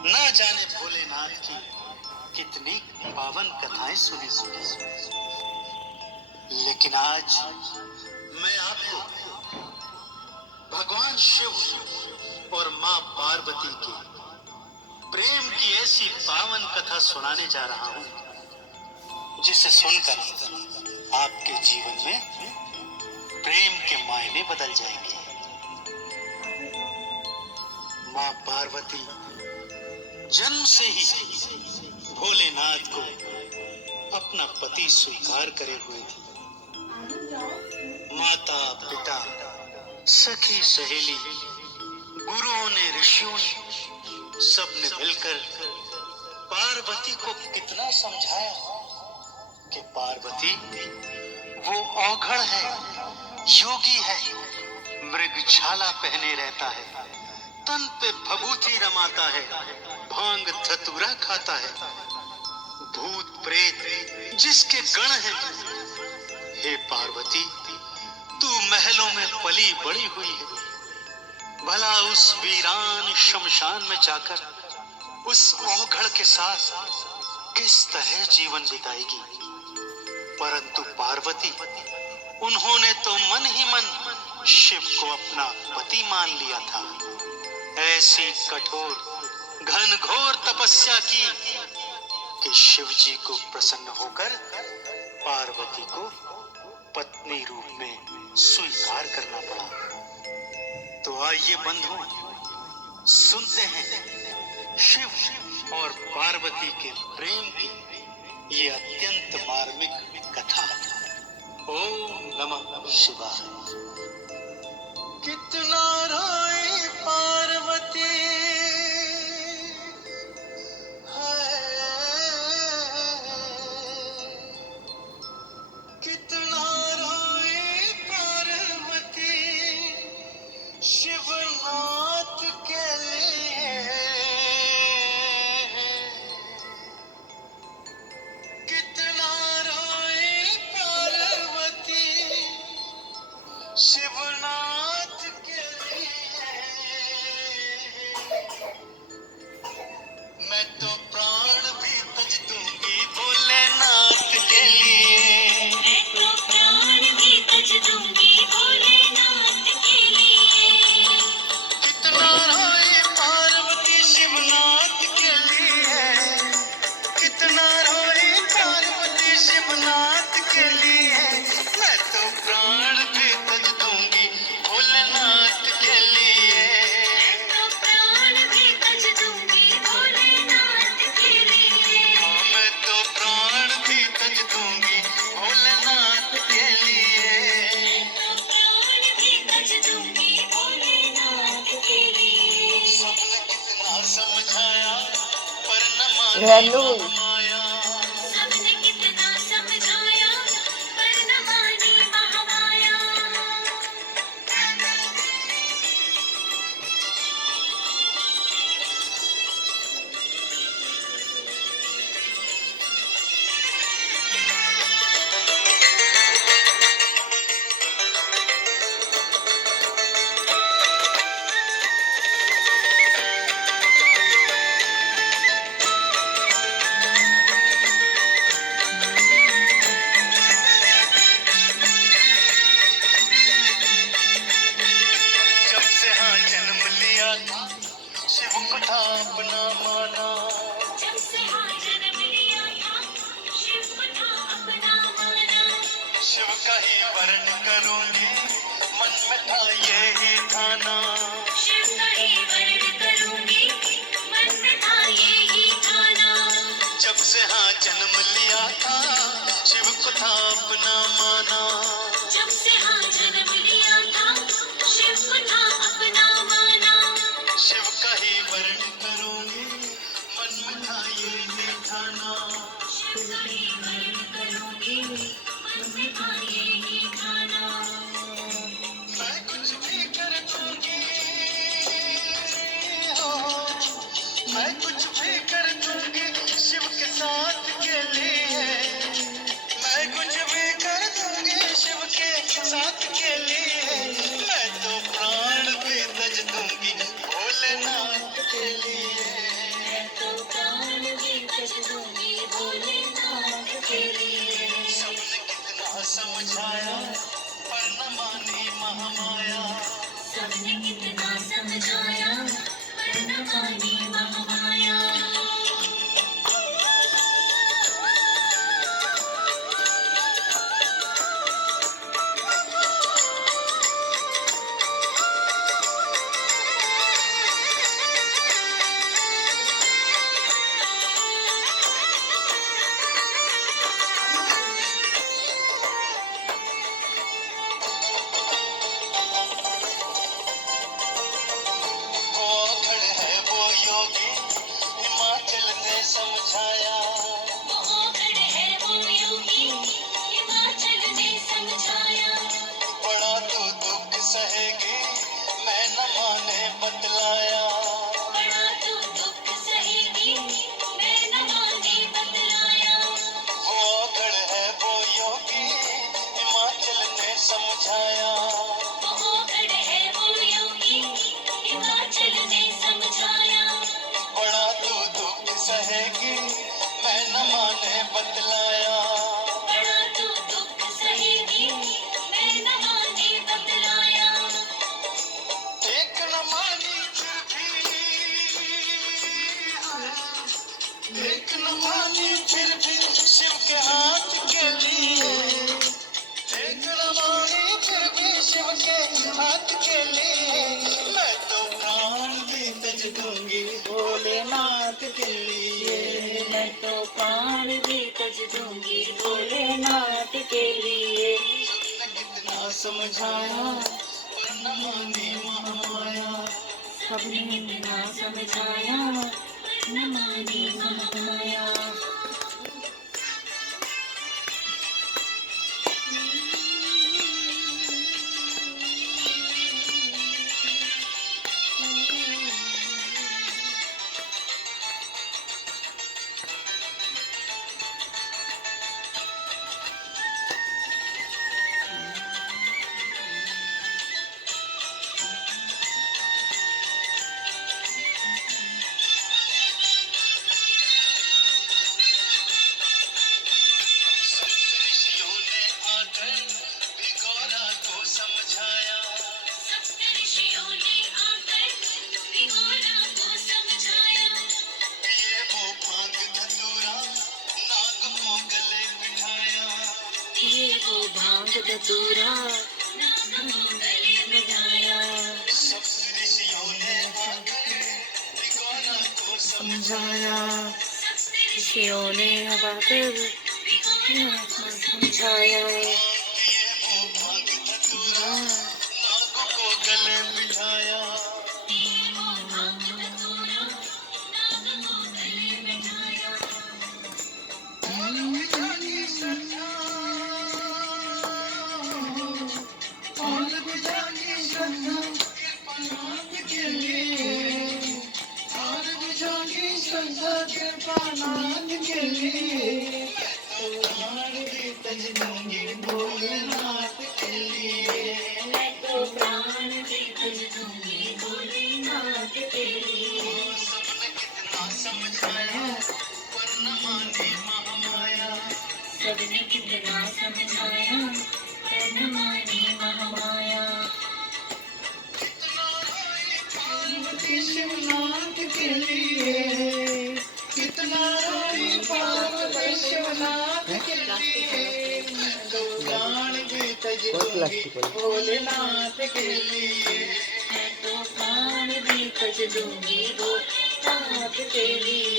ना जाने भोलेनाथ की कितनी पावन कथाएं सुनी सुनी, लेकिन आज मैं आपको भगवान शिव और मां पार्वती के प्रेम की ऐसी पावन कथा सुनाने जा रहा हूं जिसे सुनकर आपके जीवन में प्रेम के मायने बदल जाएंगे। मां पार्वती जन्म से ही भोलेनाथ को अपना पति स्वीकार करे हुए थी। माता पिता, सखी सहेली, गुरुओं ने, ऋषियों ने, सबने मिलकर पार्वती को कितना समझाया कि पार्वती वो औघड़ है, योगी है, मृगछाला पहने रहता है, तन पे भभूति रमाता है, भांग धतूरा खाता है, भूत प्रेत जिसके गण हैं। हे पार्वती, तू महलों में पली बड़ी हुई है, भला उस वीरान शमशान में जाकर उस औघड़ के साथ किस तरह जीवन बिताएगी। परंतु पार्वती, उन्होंने तो मन ही मन शिव को अपना पति मान लिया था। ऐसी कठोर घनघोर तपस्या की कि शिव जी को प्रसन्न होकर पार्वती को पत्नी रूप में स्वीकार करना पड़ा। तो आइए बंधु, सुनते हैं शिव और पार्वती के प्रेम की ये अत्यंत मार्मिक कथा। ओम नमः शिवाय। कितना रोई पार्वती, कितना रोई पार्वती शिवनाथ के लिए, कितना रोई पार्वती शिवनाथ के लिए। मैं तो प्राण भी तज दूंगी भोलेनाथ के लिए, मैं तो प्राण भी तज दूंगी भोलेनाथ के लिए। कितना रोए पार्वती शिवनाथ के लिए, कितना रोए पार्वती शिवनाथ के लिए। मैं तो प्राण भी तज दूंगी भोलेनाथ के लिए, मैं तो प्राण भी तज दूंगी भोलेनाथ के लिए। मैं तो प्राण भी तज दूंगी भोलेनाथ के लिए, मैं तो प्राण भी तज दूंगी भोलेनाथ के लिए। सबने कितना समझाया पर न मानी माया, सबने कितना समझाया पर न मानी महामाया। जब से हाँ जन्म लिया था शिव को था अपना माना, जब से हाँ जन्म लिया था शिव को था अपना माना। शिव का ही वर्ण करूंगी मन में था यही ठाना, शिव का ही वर्ण करूंगी मन में था यही ठाना। जब से हाँ जन्म लिया था शिव को था अपना माना, जब से हाँ जन्म लिया था शिव को था अपना माना। शिव का ही वर्ण करूंगी मन में था यही ठाना, शिव का ही वर्ण करूंगी मन में था यही ठाना। मैं कुछ भी कर दूंगी, मैं कुछ भी कर दूंगी शिव के साथ के लिए, मैं कुछ भी कर दूंगी शिव के साथ के लिए। मैं तो प्राण भी तज दूंगी भोलेनाथ के लिए, नमामि महामाया। एक न मानी फिर भी शिव के हाथ के लिए, एक न मानी फिर भी शिव के हाथ के लिए, मैं तो प्राण भी तज दूंगी भोलेनाथ के लिए, मैं तो प्राण भी तज दूंगी भोलेनाथ के लिए। कितना समझाया पर न मानी महामाया, सबने ना समझाया न मानी महामाया। भांग धतूरा लगाया, समझाया ऋषियों ने आकर समझाया। को गले बिठाया, कृपानाथ के लिए, तज दूंगी भोलेनाथ के लिए, मैं तो प्राण भी तज दूंगी भोलेनाथ के लिए। सबने कितना समझाया पर न मानी महामाया, सबने कितना समझाया पर न मानी महामाया। पार्वती शिवनाथ के लिए, कितना रोई पार्वती शिवनाथ के लिए, तो प्राण भी तज दूंगी भोलेनाथ के लिए, मैं तो प्राण भी तज दूंगी भोलेनाथ के लिए।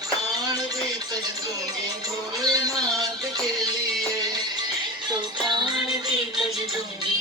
प्राण भी तज दूंगी भोलेनाथ के लिए, तो प्राण भी तज दूंगी